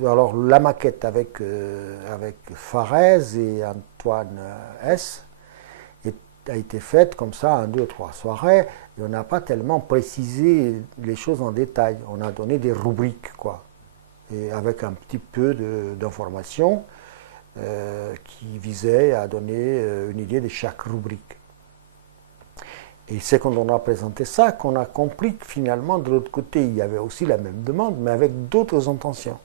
Alors la maquette avec Farès et Antoine S. a été faite comme ça en 2 ou 3 soirées, et on n'a pas tellement précisé les choses en détail. On a donné des rubriques, quoi, et avec un petit peu d'informations qui visaient à donner une idée de chaque rubrique. Et c'est quand on a présenté ça qu'on a compris que finalement, de l'autre côté, il y avait aussi la même demande, mais avec d'autres intentions.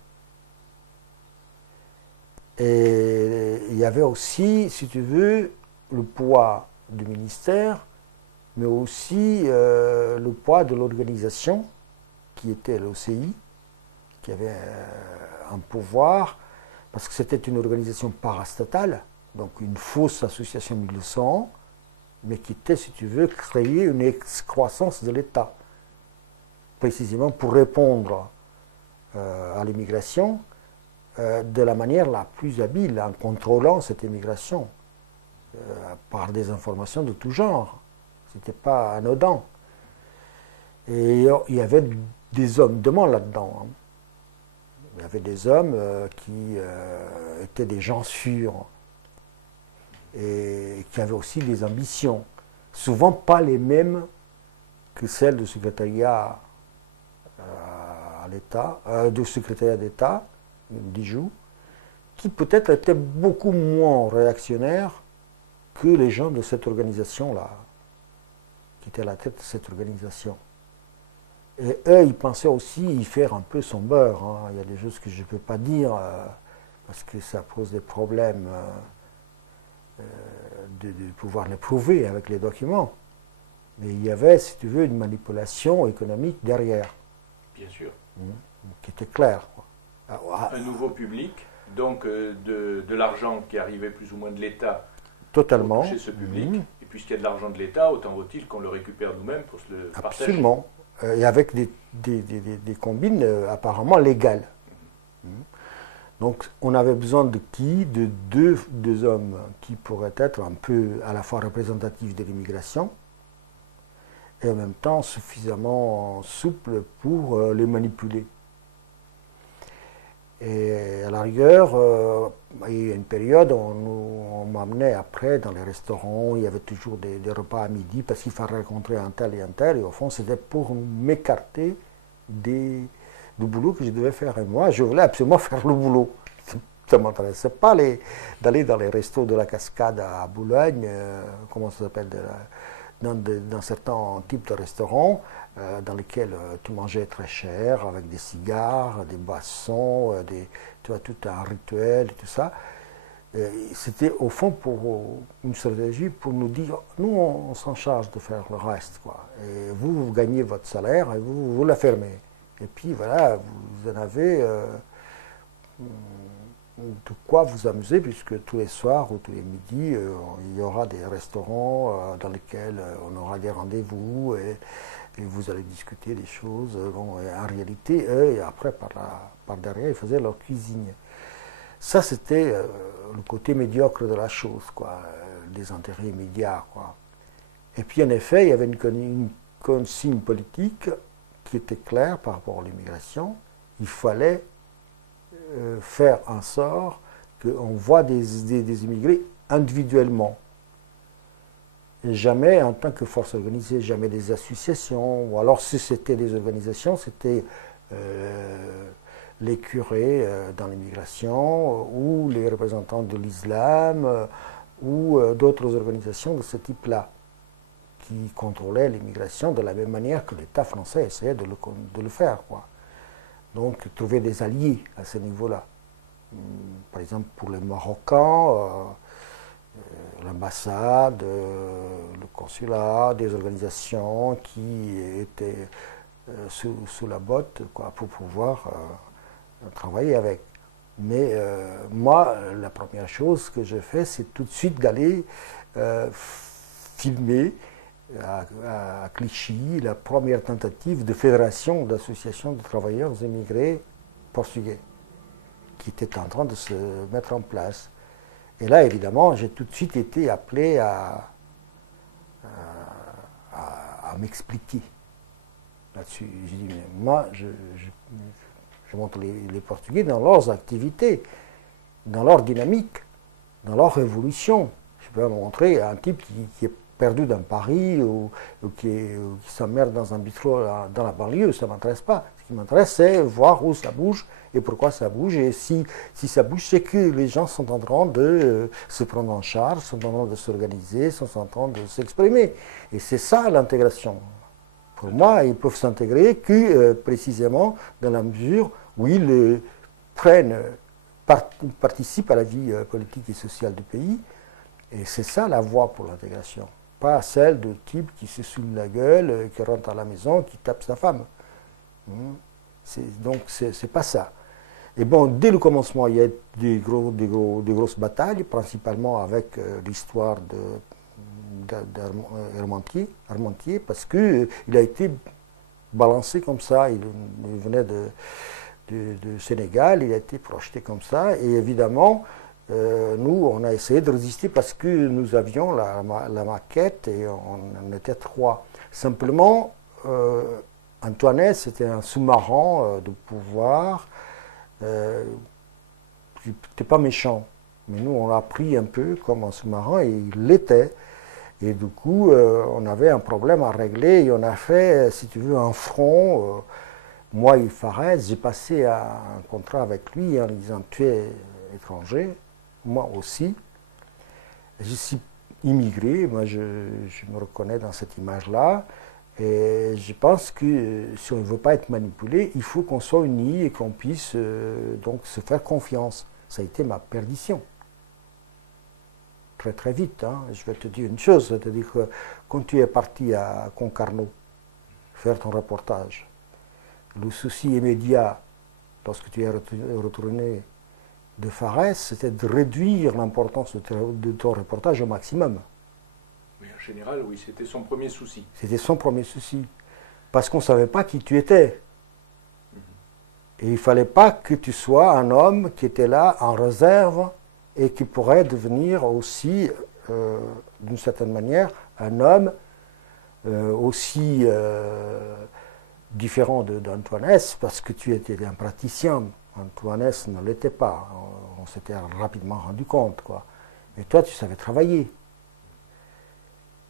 Et il y avait aussi, si tu veux, le poids du ministère, mais aussi le poids de l'organisation qui était l'OCI, qui avait un pouvoir, parce que c'était une organisation parastatale, donc une fausse association 1900, mais qui était, si tu veux, créer une excroissance de l'État, précisément pour répondre à l'immigration de la manière la plus habile, en contrôlant cette immigration par des informations de tout genre. Ce n'était pas anodin. Et il y avait des hommes de main là-dedans. Hein. Il y avait des hommes qui étaient des gens sûrs et qui avaient aussi des ambitions, souvent pas les mêmes que celles du secrétariat à l'État, du secrétariat d'État, Dijoux, qui peut-être étaient beaucoup moins réactionnaires que les gens de cette organisation-là, qui étaient à la tête de cette organisation. Et eux, ils pensaient aussi y faire un peu son beurre. Hein. Il y a des choses que je ne peux pas dire parce que ça pose des problèmes de pouvoir les prouver avec les documents. Mais il y avait, si tu veux, une manipulation économique derrière. Bien sûr. Qui était claire. Quoi. Un nouveau public, donc de l'argent qui arrivait plus ou moins de l'État. Totalement. Pour toucher ce public. Et puisqu'il y a de l'argent de l'État, autant vaut-il qu'on le récupère nous-mêmes pour se le partager. Absolument. Et avec des combines apparemment légales. Donc on avait besoin de qui? De deux hommes qui pourraient être un peu à la fois représentatifs de l'immigration et en même temps suffisamment souples pour les manipuler. Et à la rigueur, il y a une période où on m'amenait après dans les restaurants, il y avait toujours des repas à midi parce qu'il fallait rencontrer un tel, et au fond c'était pour m'écarter du boulot que je devais faire. Et moi, je voulais absolument faire le boulot. Ça ne m'intéressait pas d'aller dans les restos de la Cascade à Boulogne, comment ça s'appelle, dans certains types de restaurants dans lesquels tu mangeais très cher, avec des cigares, des boissons, tu vois, tout un rituel, tout ça. C'était au fond pour une stratégie pour nous dire, nous on s'en charge de faire le reste, quoi. Et vous gagnez votre salaire et vous la fermez. Et puis voilà, vous en avez de quoi vous amuser, puisque tous les soirs ou tous les midis, il y aura des restaurants dans lesquels on aura des rendez-vous et vous allez discuter des choses. Bon, en réalité, eux, et après, par derrière, ils faisaient leur cuisine. Ça, c'était le côté médiocre de la chose, quoi, des intérêts immédiats, quoi. Et puis, en effet, il y avait une consigne politique qui était claire par rapport à l'immigration. Il fallait faire en sorte qu'on voit des immigrés individuellement. Et jamais en tant que force organisée, jamais des associations, ou alors si c'était des organisations, c'était les curés dans l'immigration, ou les représentants de l'islam, ou d'autres organisations de ce type-là, qui contrôlaient l'immigration de la même manière que l'État français essayait de le faire, quoi. Donc, trouver des alliés à ce niveau-là. Par exemple, pour les Marocains, l'ambassade, le consulat, des organisations qui étaient sous la botte, quoi, pour pouvoir travailler avec. Mais moi, la première chose que je fais, c'est tout de suite d'aller filmer à Clichy la première tentative de fédération d'associations de travailleurs immigrés portugais qui était en train de se mettre en place. Et là, évidemment, j'ai tout de suite été appelé à m'expliquer là-dessus. J'ai dit, mais moi, je montre les Portugais dans leurs activités, dans leur dynamique, dans leur évolution. Je peux montrer un type qui est perdu dans Paris ou qui s'emmerde dans un bistrot dans la banlieue, ça ne m'intéresse pas. Ce qui m'intéresse, c'est voir où ça bouge et pourquoi ça bouge. Et si ça bouge, c'est que les gens sont en train de se prendre en charge, sont en train de s'organiser, sont en train de s'exprimer. Et c'est ça l'intégration. Pour moi, ils peuvent s'intégrer que précisément dans la mesure où ils participent à la vie politique et sociale du pays. Et c'est ça la voie pour l'intégration. Pas celle de type qui se souille la gueule, qui rentre à la maison, qui tape sa femme. Donc c'est pas ça. Et bon, dès le commencement, il y a eu des grosses batailles, principalement avec l'histoire d'Armentier, parce qu'il a été balancé comme ça. Il venait du Sénégal, il a été projeté comme ça. Et évidemment, nous, on a essayé de résister parce que nous avions la maquette et on était 3. Simplement, Antoinette, c'était un sous-marin de pouvoir. Il n'était pas méchant. Mais nous, on l'a pris un peu comme un sous-marin et il l'était. Et du coup, on avait un problème à régler et on a fait, si tu veux, un front. Moi et Fares, j'ai passé un contrat avec lui en disant tu es étranger, moi aussi. Je suis immigré, moi je me reconnais dans cette image-là. Et je pense que si on ne veut pas être manipulé, il faut qu'on soit unis et qu'on puisse donc se faire confiance. Ça a été ma perdition. Très très vite, hein. Je vais te dire une chose, c'est-à-dire que quand tu es parti à Concarneau faire ton reportage, le souci immédiat, lorsque tu es retourné de Fares, c'était de réduire l'importance de ton reportage au maximum. Oui, en général, oui, c'était son premier souci. C'était son premier souci. Parce qu'on ne savait pas qui tu étais. Et il ne fallait pas que tu sois un homme qui était là en réserve et qui pourrait devenir aussi, d'une certaine manière, un homme aussi différent d'Antoinette, parce que tu étais un praticien. Antoinette ne l'était pas. On s'était rapidement rendu compte, quoi. Et toi, tu savais travailler.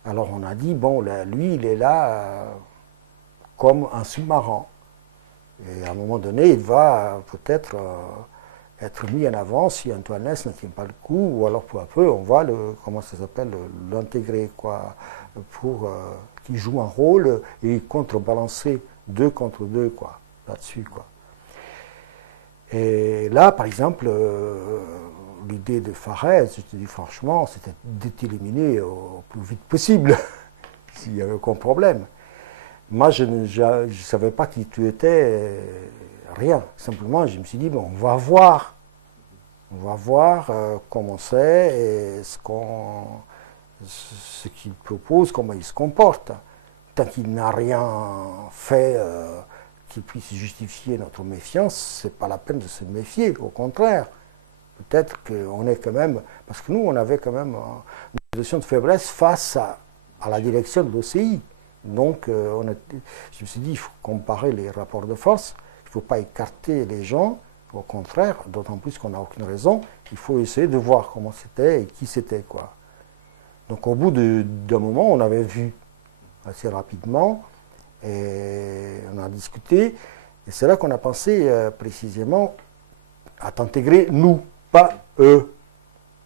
Alors on a dit, bon, là, lui, il est là comme un sous-marin. Et à un moment donné, il va peut-être être mis en avant si Antoinette ne tient pas le coup, ou alors peu à peu, on va l'intégrer, quoi, pour qu'il joue un rôle et contrebalancer 2 contre 2, quoi, là-dessus, quoi. Et là, par exemple, l'idée de Fares, je te dis franchement, c'était de t'éliminer au plus vite possible, s'il n'y avait aucun problème. Moi, je ne savais pas qui tu étais, rien. Simplement, je me suis dit, bon, on va voir. On va voir comment c'est et ce qu'il propose, comment il se comporte. Tant qu'il n'a rien fait qui puisse justifier notre méfiance, ce n'est pas la peine de se méfier, au contraire. Peut-être qu'on est quand même, parce que nous, on avait quand même une position de faiblesse face à la direction de l'OCI. Donc, je me suis dit, il faut comparer les rapports de force, il ne faut pas écarter les gens, au contraire, d'autant plus qu'on n'a aucune raison, il faut essayer de voir comment c'était et qui c'était, quoi. Donc, au bout d'un moment, on avait vu assez rapidement, et on a discuté, et c'est là qu'on a pensé précisément à t'intégrer, nous, pas eux,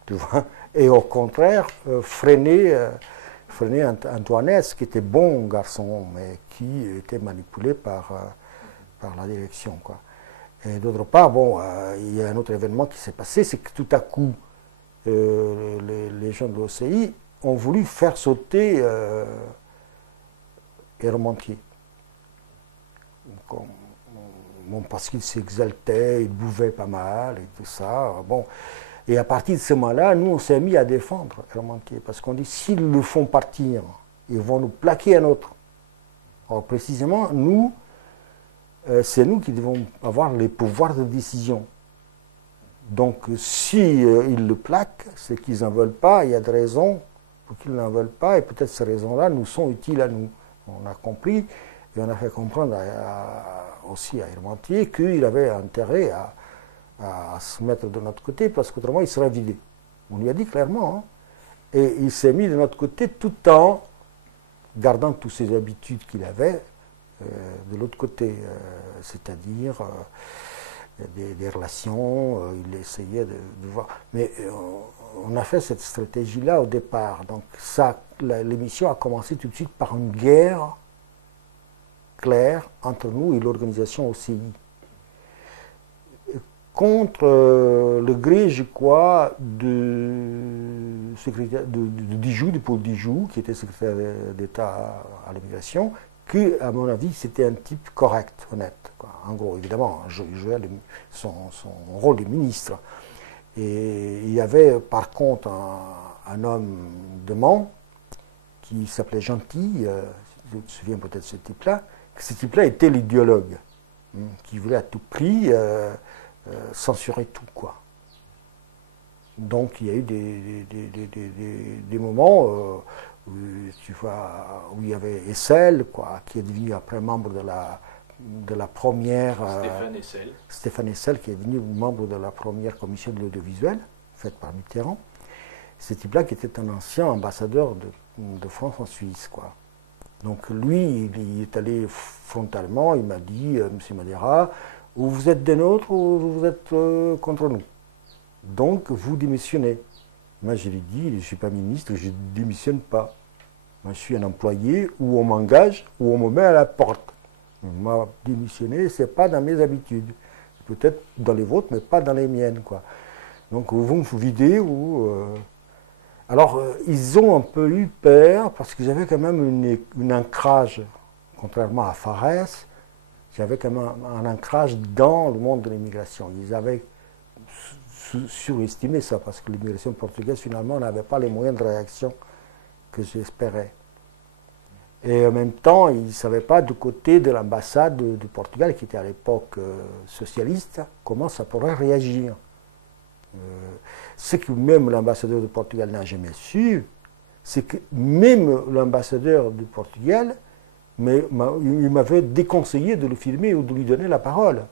tu vois, et au contraire, freiner Antoinette, qui était bon garçon, mais qui était manipulé par la direction, quoi. Et d'autre part, bon, il y a un autre événement qui s'est passé, c'est que tout à coup, les gens de l'OCI ont voulu faire sauter Hermantier. Bon, parce qu'il s'exaltait, il bouvait pas mal et tout ça. Bon. Et à partir de ce moment-là, nous, on s'est mis à défendre Hermantier. Parce qu'on dit, s'ils le font partir, ils vont nous plaquer un autre. Alors précisément, nous, c'est nous qui devons avoir les pouvoirs de décision. Donc, si ils le plaquent, c'est qu'ils n'en veulent pas, il y a des raisons pour qu'ils n'en veulent pas, et peut-être ces raisons-là nous sont utiles à nous. On a compris, et on a fait comprendre aussi à Hermantier qu'il avait intérêt à se mettre de notre côté, parce qu'autrement il serait vidé. On lui a dit clairement. Hein. Et il s'est mis de notre côté tout en gardant toutes ses habitudes qu'il avait de l'autre côté, c'est-à-dire des relations, il essayait de voir. Mais on a fait cette stratégie-là au départ. Donc l'émission a commencé tout de suite par une guerre claire entre nous et l'organisation OCI. Contre le gré, je crois, de Dijoux, de Paul Dijoux, qui était secrétaire d'État à l'immigration, que, à mon avis, c'était un type correct, honnête, quoi. En gros, évidemment, il jouait son rôle de ministre. Et il y avait par contre un homme de Mans qui s'appelait Gentil, je me souviens peut-être de ce type-là, que ce type-là était l'idéologue, qui voulait à tout prix censurer tout, quoi. Donc il y a eu des moments où, tu vois, où il y avait Essel, quoi, qui est devenu après membre de la première... Stéphane Essel. Stéphane Essel, qui est devenu membre de la première commission de l'audiovisuel, faite par Mitterrand. Ce type-là qui était un ancien ambassadeur de France en Suisse, quoi. Donc lui, il est allé frontalement, il m'a dit, Monsieur Madeira, ou vous êtes des nôtres ou vous êtes contre nous. Donc vous démissionnez. Moi je lui ai dit, je ne suis pas ministre, je ne démissionne pas. Moi je suis un employé, ou on m'engage, ou on me met à la porte. Moi, démissionner, ce n'est pas dans mes habitudes. Peut-être dans les vôtres, mais pas dans les miennes, quoi. Donc vous me videz ou... Alors, ils ont un peu eu peur, parce qu'ils avaient quand même un ancrage, contrairement à Farès, j'avais quand même un ancrage dans le monde de l'immigration. Ils avaient surestimé ça, parce que l'immigration portugaise, finalement, n'avait pas les moyens de réaction que j'espérais. Et en même temps, ils ne savaient pas du côté de l'ambassade du Portugal, qui était à l'époque socialiste, comment ça pourrait réagir. Ce que même l'ambassadeur du Portugal n'a jamais su, c'est que même l'ambassadeur du Portugal, il m'avait déconseillé de le filmer ou de lui donner la parole.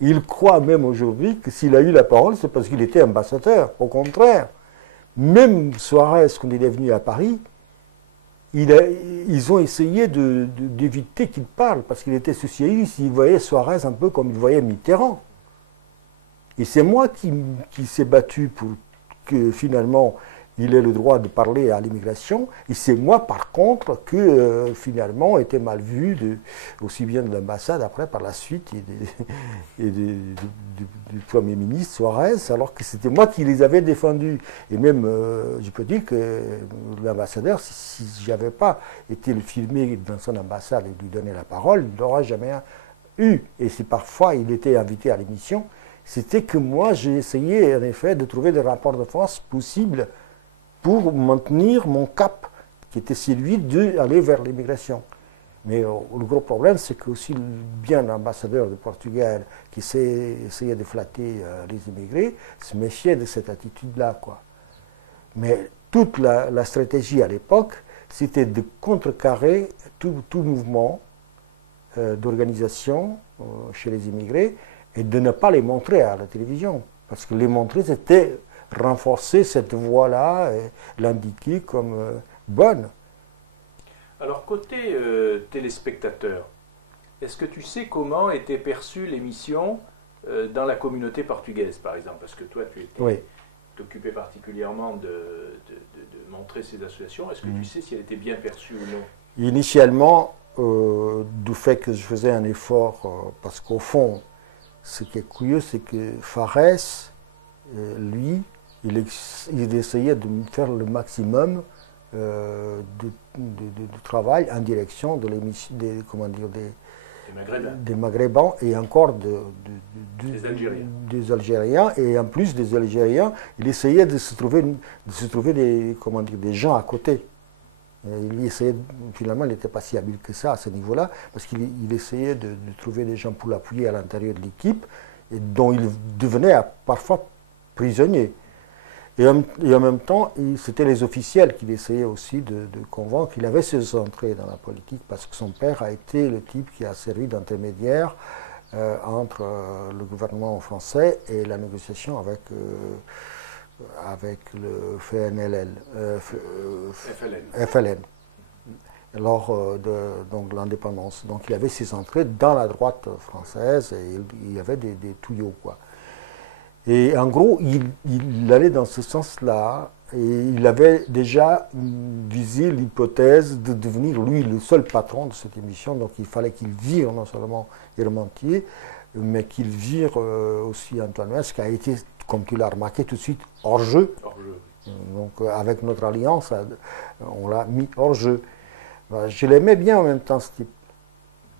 Il croit même aujourd'hui que s'il a eu la parole, c'est parce qu'il était ambassadeur. Au contraire, même Suarez, quand il est venu à Paris, ils ont essayé d'éviter qu'il parle, parce qu'il était socialiste, il voyait Suarez un peu comme il voyait Mitterrand. Et c'est moi qui s'est battu pour que finalement il ait le droit de parler à l'immigration, et c'est moi par contre que finalement était mal vu, aussi bien de l'ambassade après par la suite et du Premier ministre Suarez, alors que c'était moi qui les avais défendus. Et même, je peux dire que l'ambassadeur, si je n'avais pas été le filmer dans son ambassade et lui donner la parole, il n'aurait jamais eu. Et si parfois il était invité à l'émission, c'était que moi j'ai essayé en effet de trouver des rapports de force possibles pour maintenir mon cap, qui était celui d'aller vers l'immigration. Mais le gros problème, c'est que aussi bien l'ambassadeur du Portugal, qui essayait de flatter les immigrés, se méfiait de cette attitude-là, quoi. Mais toute la stratégie à l'époque, c'était de contrecarrer tout mouvement d'organisation chez les immigrés et de ne pas les montrer à la télévision. Parce que les montrer, c'était renforcer cette voie-là et l'indiquer comme bonne. Alors, côté téléspectateur, est-ce que tu sais comment était perçue l'émission dans la communauté portugaise, par exemple? Parce que toi, tu t'occupais particulièrement de montrer ces associations. Est-ce que tu sais si elle était bien perçue ou non? Initialement, du fait que je faisais un effort, parce qu'au fond, ce qui est curieux, c'est que Farès, lui, il essayait de faire le maximum de travail en direction de des Maghrébins et encore des Algériens. Et en plus des Algériens, il essayait de se trouver des gens à côté. Finalement, il n'était pas si habile que ça à ce niveau-là, parce qu'il essayait de trouver des gens pour l'appuyer à l'intérieur de l'équipe, et dont il devenait parfois prisonnier. Et en même temps, c'était les officiels qu'il essayait aussi de convaincre. Il avait ses entrées dans la politique, parce que son père a été le type qui a servi d'intermédiaire entre le gouvernement français et la négociation avec le FNL, FLN, lors de l'indépendance. Donc il avait ses entrées dans la droite française et il y avait des tuyaux, quoi. Et en gros, il allait dans ce sens-là et il avait déjà visé l'hypothèse de devenir, lui, le seul patron de cette émission. Donc il fallait qu'il vire non seulement Hermantier, mais qu'il vire aussi Antoine Weiss, qui a été, comme tu l'as remarqué, tout de suite hors jeu. Donc avec notre alliance, on l'a mis hors jeu. Je l'aimais bien en même temps, ce type.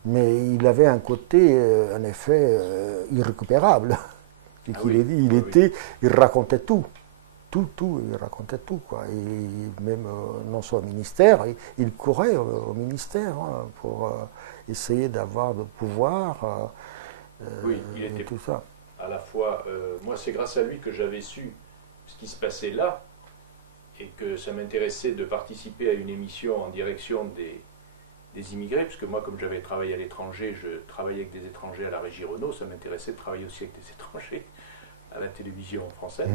mais il avait un côté, en effet, irrécupérable. Et Ah qu'il oui, il oui, était, il racontait tout. Tout, il racontait tout, quoi. Et même, non seulement au ministère, il courait au ministère hein, pour essayer d'avoir le pouvoir oui, il et était tout ça. à la fois, moi c'est grâce à lui que j'avais su ce qui se passait là, et que ça m'intéressait de participer à une émission en direction des immigrés, puisque moi comme j'avais travaillé à l'étranger, je travaillais avec des étrangers à la Régie Renault, ça m'intéressait de travailler aussi avec des étrangers à la télévision française.